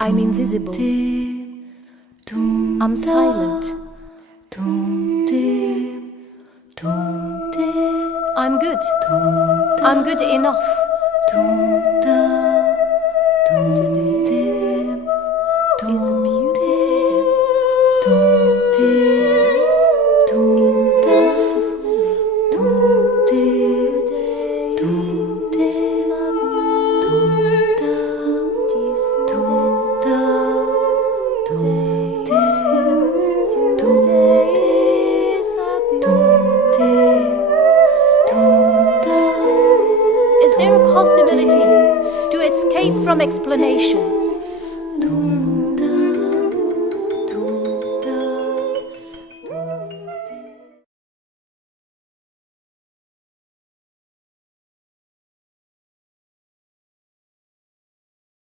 I'm invisible. I'm silent. I'm good. I'm good enough. Today is a beautiful day. Today is a beautiful day. Today is a Is there a possibility to escape from explanation?